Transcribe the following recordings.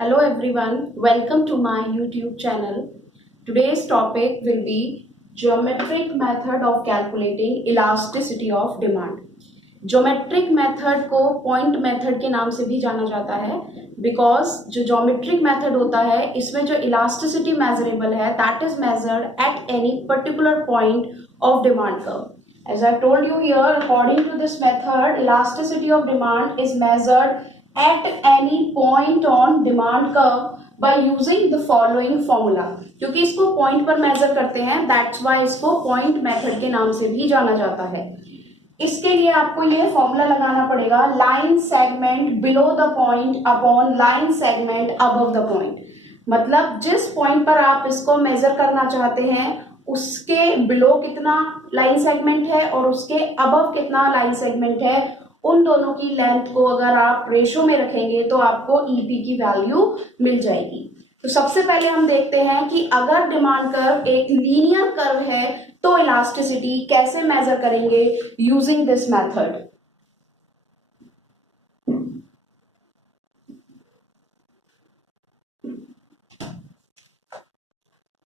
Hello everyone, welcome to my YouTube channel. Today's topic will be geometric method of calculating elasticity of demand. Geometric method को point method के नाम से भी जाना जाता है because जो geometric method होता है इसमें जो elasticity measurable है that is measured at any particular point of demand curve. As I told you here, according to this method, elasticity of demand is measured at any point on demand curve by using the following formula. क्योंकि इसको point पर measure करते हैं, that's why इसको point method के नाम से भी जाना जाता है. इसके लिए आपको ये फॉर्मूला लगाना पड़ेगा, line segment below the point upon line segment above the point. मतलब जिस पॉइंट पर आप इसको मेजर करना चाहते हैं उसके बिलो कितना लाइन सेगमेंट है और उसके अबव कितना लाइन सेगमेंट है, उन दोनों की लेंथ को अगर आप रेशो में रखेंगे तो आपको ईपी की वैल्यू मिल जाएगी. तो सबसे पहले हम देखते हैं कि अगर डिमांड कर्व एक लीनियर कर्व है तो इलास्टिसिटी कैसे मेजर करेंगे using this method.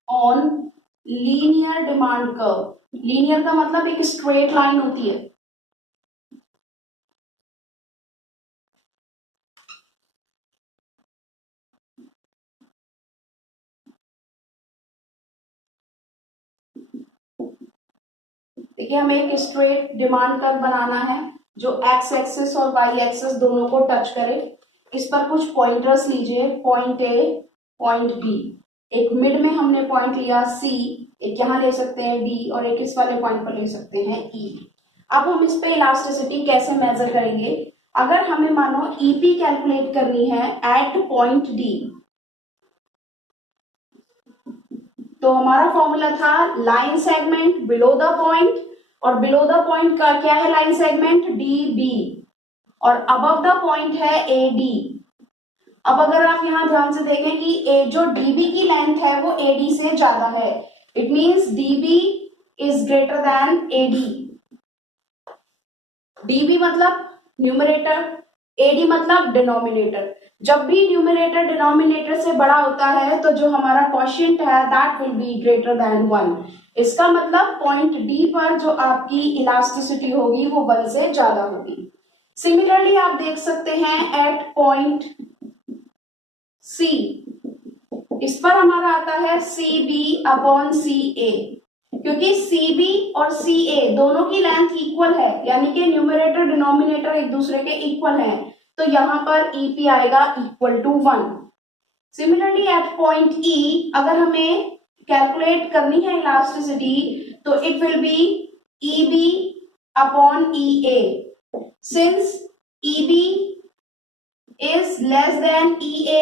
On linear demand curve. Linear का मतलब एक स्ट्रेट लाइन होती है. देखिए हमें एक स्ट्रेट डिमांड कर्व बनाना है जो एक्स एक्सिस और वाई एक्सिस दोनों को टच करे. इस पर कुछ पॉइंटर्स लीजिए, पॉइंट ए, पॉइंट बी. एक मिड में हमने पॉइंट लिया सी, एक यहाँ ले सकते हैं डी और एक इस वाले पॉइंट पर ले सकते हैं ई. अब हम इस पे इलास्टिसिटी कैसे मेजर करेंगे. अगर हमें मानो ईपी कैलकुलेट करनी है एट पॉइंट डी, तो हमारा फॉर्मूला था line segment below the point, और बिलो द पॉइंट का क्या है लाइन सेगमेंट डी बी, और अबव द पॉइंट है ए डी. अब अगर आप यहां ध्यान से देखें कि जो डीबी की लेंथ है वो एडी से ज्यादा है, it means DB is greater than AD. DB मतलब न्यूमरेटर, एडी मतलब डिनोमिनेटर. जब भी न्यूमरेटर डिनोमिनेटर से बड़ा होता है तो जो हमारा क्वोशिएंट है that will be greater than 1. इसका मतलब पॉइंट डी पर जो आपकी इलास्टिसिटी होगी वो 1 से ज्यादा होगी. सिमिलरली आप देख सकते हैं एट पॉइंट सी, इस पर हमारा आता है सी बी अपॉन सी ए. क्योंकि सी बी और सी ए दोनों की लेंथ इक्वल है, यानी कि न्यूमरेटर डिनोमिनेटर एक दूसरे के इक्वल है, तो यहां पर ईपी आएगा equal to 1. Similarly at point E अगर हमें कैलकुलेट करनी है इलास्टिसिटी तो it will be E B upon E A. Since E B is less than EA,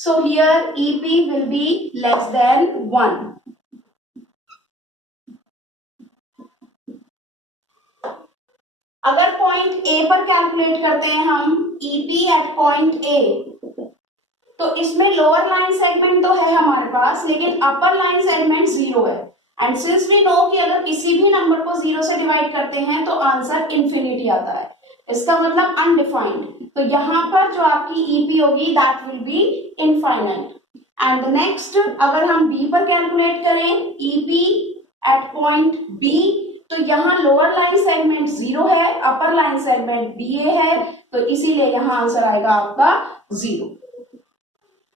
so here EP will be less than 1. अगर point A पर calculate करते हैं हम EP एट पॉइंट A, तो इसमें लोअर लाइन सेगमेंट तो है हमारे पास लेकिन अपर लाइन सेगमेंट 0 है. एंड सिंस वी नो कि अगर किसी भी नंबर को 0 से डिवाइड करते हैं तो आंसर इंफिनिटी आता है, इसका मतलब अनडिफाइंड. तो यहाँ पर जो आपकी ईपी होगी that will B infinite. And next अगर हम बी पर कैलकुलेट करें ईपी एट पॉइंट बी, तो यहाँ लोअर लाइन सेगमेंट 0 है, अपर लाइन सेगमेंट बी ए है, तो इसीलिए यहाँ आंसर आएगा आपका 0.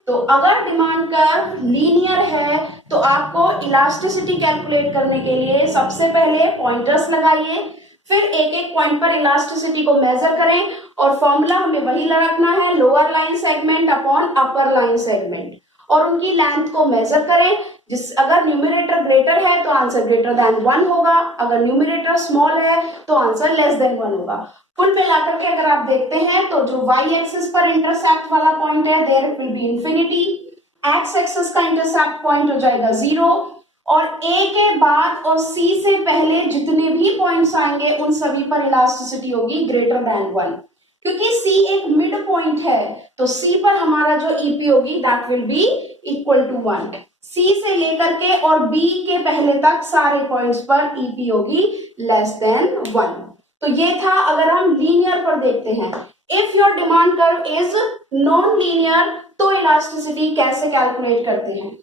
तो अगर डिमांड कर्व लीनियर है तो आपको इलास्टिसिटी कैलकुलेट करने के लिए सबसे पहले पॉइंटर्स लगाइए, फिर एक एक पॉइंट पर इलास्टिसिटी को मेजर करें और फॉर्मूला हमें वही रखना है, lower line segment upon upper line segment, और उनकी लेंथ को मेजर करें. अगर न्यूमरेटर ग्रेटर है तो आंसर ग्रेटर देन 1 होगा, अगर न्यूमरेटर स्मॉल है तो आंसर लेस देन 1 होगा. कुल मिलाकर के अगर आप देखते हैं तो जो वाई एक्सिस पर इंटरसेप्ट वाला पॉइंट है there will be infinity, X axis का इंटरसेप्ट पॉइंट हो जाएगा 0, और ए के बाद और सी से पहले जितने भी पॉइंट्स आएंगे उन सभी पर इलास्टिसिटी होगी ग्रेटर देन 1. क्योंकि सी एक मिड पॉइंट है तो सी पर हमारा जो ईपी होगी that will be equal to 1. C से लेकर के और बी के पहले तक सारे पॉइंट्स पर ईपी होगी लेस देन 1. तो ये था अगर हम लीनियर पर देखते हैं. If your demand curve is non linear तो इलास्टिसिटी कैसे कैलकुलेट करते हैं?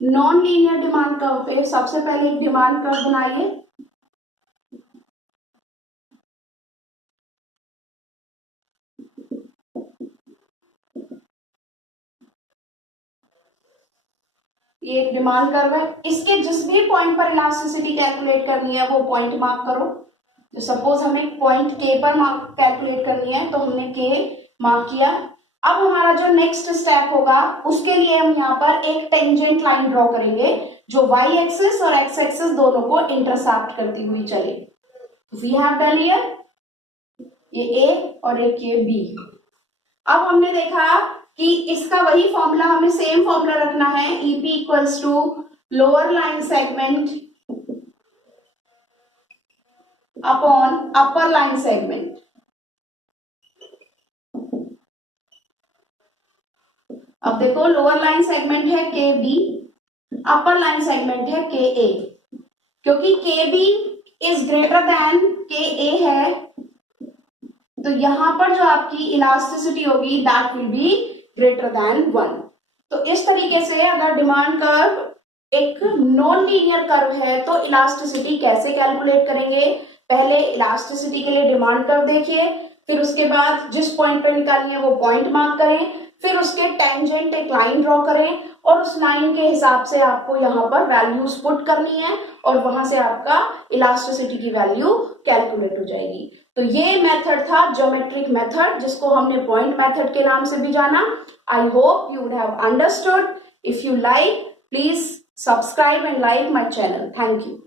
नॉन लीनियर डिमांड कर्व पे सबसे पहले एक डिमांड कर्व बनाइए। ये एक डिमांड कर्व है, इसके जिस भी पॉइंट पर इलास्टिसिटी कैलकुलेट करनी है वो पॉइंट मार्क करो। तो सपोज हमें पॉइंट के पर मार्क कैलकुलेट करनी है तो हमने के मार्क किया। अब हमारा जो नेक्स्ट स्टेप होगा उसके लिए हम यहाँ पर एक टेंजेंट लाइन ड्रॉ करेंगे जो वाई एक्सिस और एक्स एक्सिस दोनों को इंटरसेप्ट करती हुई चले। वी हैव डन हियर, ये ए और एक ये बी। अब हमने देखा कि इसका वही फॉर्मूला, हमें सेम फॉर्मूला रखना है, EP equals to lower line segment upon upper line segment. अब देखो लोअर लाइन सेगमेंट है के बी, अपर लाइन सेगमेंट है के ए। क्योंकि के बी इज ग्रेटर देन के ए है तो यहां पर जो आपकी इलास्टिसिटी होगी that will be greater than 1। तो इस तरीके से अगर डिमांड कर्व एक नॉन लीनियर कर्व है तो इलास्टिसिटी कैसे कैलकुलेट करेंगे? पहले इलास्टिसिटी के लिए डिमांड कर्व देखिए, फिर उसके बाद जिस पॉइंट पे निकालनी है वो पॉइंट मार्क करें, फिर उसके टेंजेंट एक लाइन ड्रॉ करें और उस लाइन के हिसाब से आपको यहाँ पर वैल्यूज पुट करनी है और वहां से आपका इलास्टिसिटी की वैल्यू कैलकुलेट हो जाएगी। तो ये मेथड था ज्योमेट्रिक मेथड, जिसको हमने पॉइंट मेथड के नाम से भी जाना। I hope you would have understood. If you like, please subscribe and like my channel. Thank you.